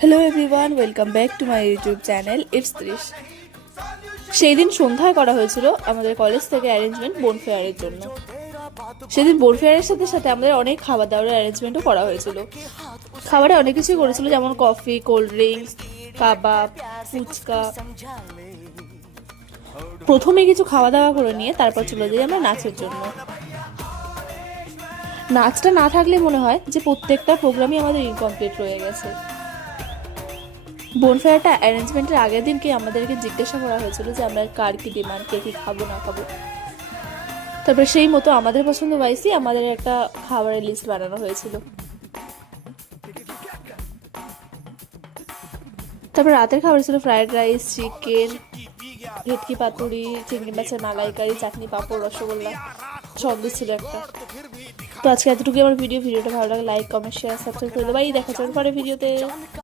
Hello everyone, welcome back to my YouTube channel it's ত্রিশ। সেই দিন সন্ধ্যায় করা হয়েছিল আমাদের কলেজ থেকে অ্যারেঞ্জমেন্ট বোনফেয়ারের জন্য। সেদিন বোনফেয়ারের সাথে সাথে আমাদের অনেক খাবার দাবারের অ্যারেঞ্জমেন্টও করা হয়েছিল। খাবারে অনেক কিছুই করেছিল, যেমন কফি, কোল্ড ড্রিঙ্কস, কাবাব, ফুচকা। প্রথমে কিছু খাওয়া দাওয়া করে নিয়ে তারপর চলে যাই আমরা নাচের জন্য। নাচটা না থাকলে মনে হয় যে প্রত্যেকটা প্রোগ্রামই আমাদের ইনকমপ্লিট রয়ে গেছে। বোনফায়ারটা অ্যারেঞ্জমেন্টের আগের দিনকে আমাদেরকে জিজ্ঞাসা করা হয়েছিল যে আমরা কার কি ডিমান্ড, কে কি খাবো না খাবো। তারপরে সেই মতো আমাদের পছন্দ ওয়াইজই আমাদের একটা খাবারের লিস্ট বানানো হয়েছিল। তারপর রাতের খাবার ছিল ফ্রাইড রাইস, চিকেন, ভেটকি পাতুরি, চিংড়ি মাছের মালাইকারি, চাটনি, পাঁপড়, রসগোল্লা, সন্দেশ ছিল একটা। তো আজকে এতটুকু আমার ভিডিওটা ভালো লাগে লাইক, কমেন্ট, শেয়ার, সাবস্ক্রাইব করে দেবো। দেখা যাবে পরে ভিডিওতে।